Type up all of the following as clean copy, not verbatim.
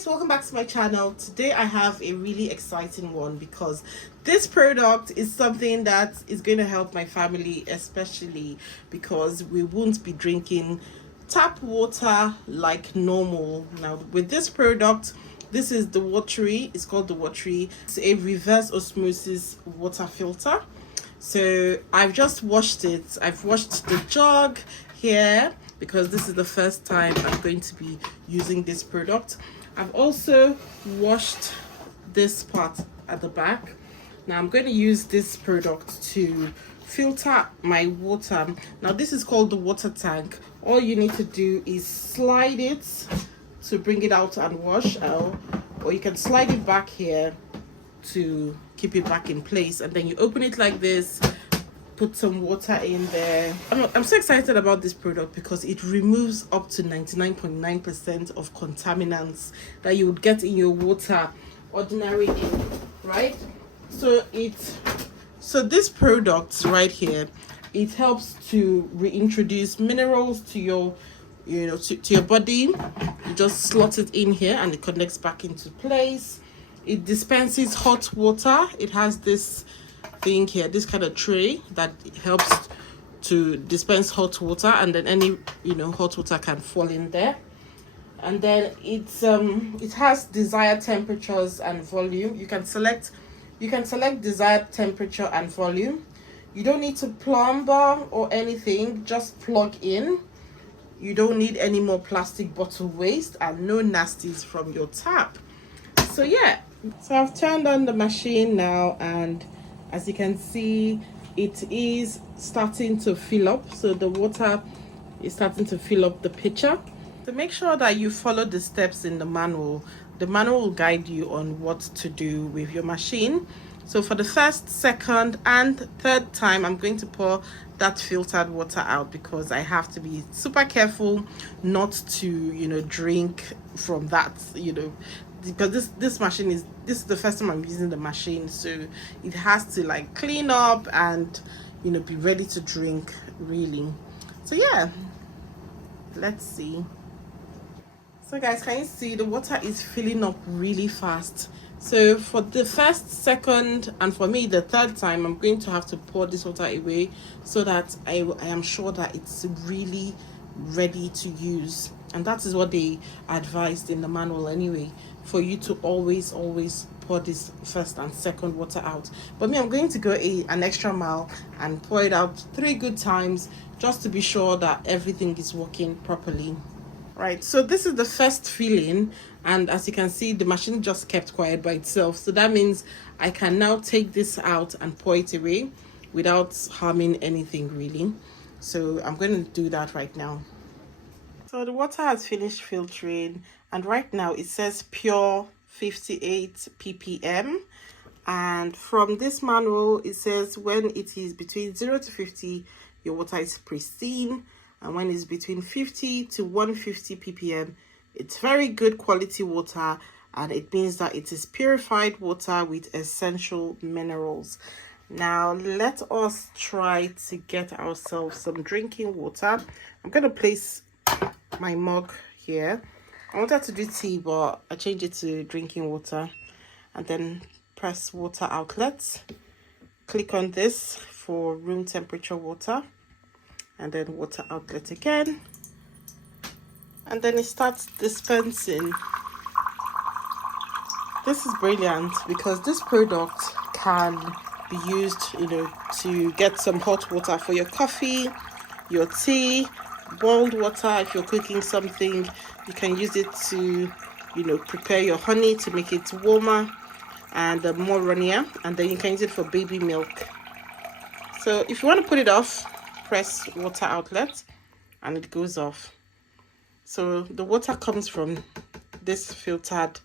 guys, welcome back to my channel. Today I have a really exciting one because this product is something that is going to help my family, especially because we won't be drinking tap water like normal. Now with this product, this is the Watery. It's called the Watery. It's a reverse osmosis water filter. So I've just washed it. I've washed the jug here because this is the first time I'm going to be using this product. I've also washed this part at the back. Now I'm going to use this product to filter my water. Now this is called the water tank. All you need to do is slide it to bring it out and wash, or you can slide it back here to keep it back in place, and then you open it like this, put some water in there. I'm so excited about this product because it removes up to 99.9% of contaminants that you would get in your water ordinarily, right? So this product right here, it helps to reintroduce minerals to your to your body. You just slot it in here and it connects back into place. It dispenses hot water. It has this thing here, this kind of tray that helps to dispense hot water, and then any hot water can fall in there. And then it has desired temperatures and volume. You can select desired temperature and volume. You don't need to plumber or anything, just plug in. You don't need any more plastic bottle waste and no nasties from your tap. So yeah, so I've turned on the machine now, and as you can see, it is starting to fill up. So the water is starting to fill up the pitcher. So make sure that you follow the steps in the manual. The manual will guide you on what to do with your machine. So for the first, second, and third time, I'm going to pour that filtered water out because I have to be super careful not to, drink from that, because this machine is the first time I'm using the machine, so it has to like clean up and be ready to drink really. So yeah, let's see. So guys, can you see the water is filling up really fast? So for the first, second, and for me the third time, I'm going to have to pour this water away so that I am sure that it's really ready to use. And that is what they advised in the manual anyway, for you to always pour this first and second water out. But me, I'm going to go an extra mile and pour it out 3 good times just to be sure that everything is working properly. Right, so this is the first filling, and as you can see, the machine just kept quiet by itself. So that means I can now take this out and pour it away without harming anything really. So I'm going to do that right now. So the water has finished filtering, and right now it says pure 58 ppm. And from this manual, it says when it is between 0 to 50, your water is pristine. And when it's between 50 to 150 ppm, it's very good quality water, and it means that it is purified water with essential minerals. Now let us try to get ourselves some drinking water. I'm going to place my mug here. I wanted to do tea, but I changed it to drinking water. And then press water outlets. Click on this for room temperature water, and then water outlet again, and then it starts dispensing. This is brilliant because this product can be used to get some hot water for your coffee, your tea, boiled water. If you're cooking something, you can use it to prepare your honey to make it warmer and more runnier, and then you can use it for baby milk. So if you want to put it off, press water outlet and it goes off. So the water comes from this filtered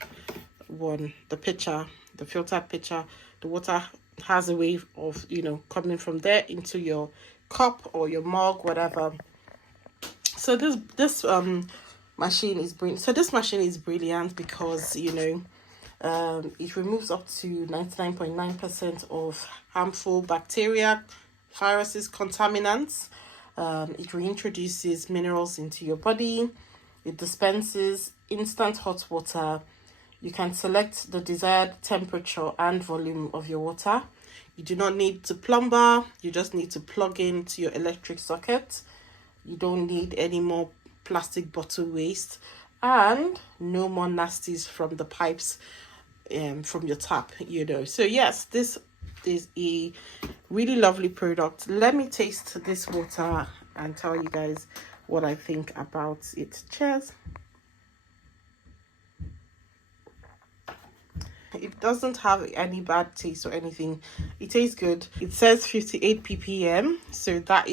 one, the pitcher, the filtered pitcher. The water has a way of coming from there into your cup or your mug, whatever. So this machine is brilliant. So this machine is brilliant because it removes up to 99.9% of harmful bacteria, viruses, contaminants. It reintroduces minerals into your body. It dispenses instant hot water. You can select the desired temperature and volume of your water. You do not need to plumber, you just need to plug into your electric socket. You don't need any more plastic bottle waste, and no more nasties from the pipes from your tap, So yes, this is a really lovely product. Let me taste this water and tell you guys what I think about it. Cheers. It doesn't have any bad taste or anything. It tastes good. It says 58 ppm, so that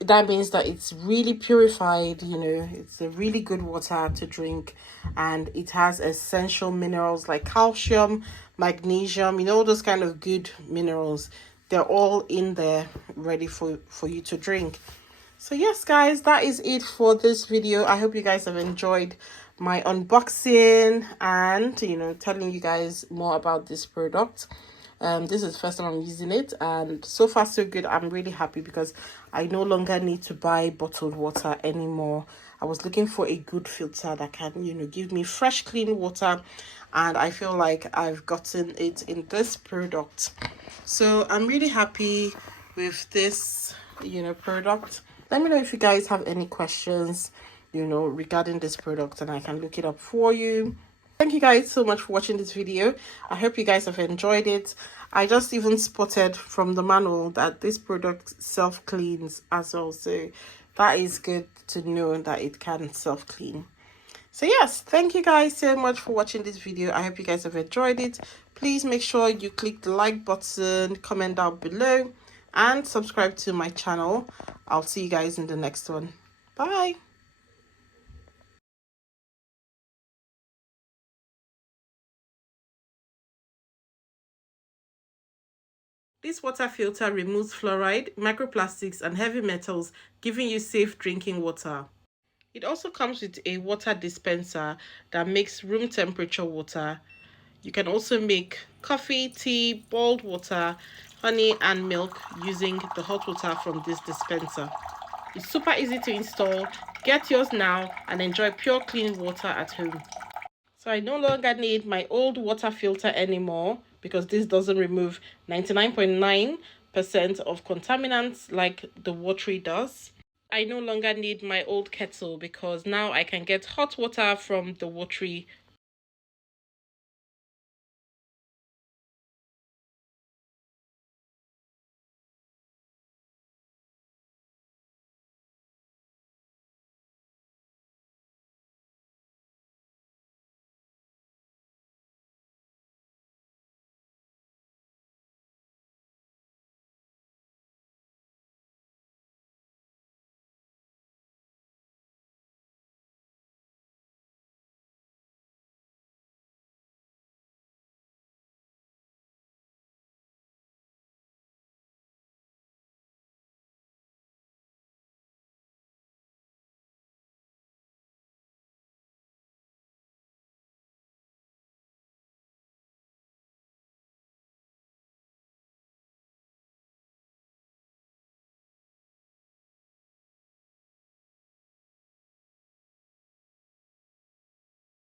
that means that it's really purified. It's a really good water to drink, and it has essential minerals like calcium, magnesium, all those kind of good minerals. They're all in there ready for you to drink. So yes, guys, that is it for this video. I hope you guys have enjoyed my unboxing and telling you guys more about this product. This is the first time I'm using it, and so far so good. I'm really happy because I no longer need to buy bottled water anymore. I was looking for a good filter that can give me fresh clean water, and I feel like I've gotten it in this product. So I'm really happy with this product. Let me know if you guys have any questions regarding this product, and I can look it up for you. Thank you guys so much for watching this video. I hope you guys have enjoyed it. I just even spotted from the manual that this product self-cleans as well, so that is good to know that it can self-clean. So yes, thank you guys so much for watching this video. I hope you guys have enjoyed it. Please make sure you click the like button, comment down below, and subscribe to my channel. I'll see you guys in the next one. Bye. This water filter removes fluoride, microplastics, and heavy metals, giving you safe drinking water. It also comes with a water dispenser that makes room temperature water. You can also make coffee, tea, boiled water, honey, and milk using the hot water from this dispenser. It's super easy to install. Get yours now and enjoy pure clean water at home. So I no longer need my old water filter anymore because this doesn't remove 99.9% of contaminants like the Watery does. I no longer need my old kettle because now I can get hot water from the Watery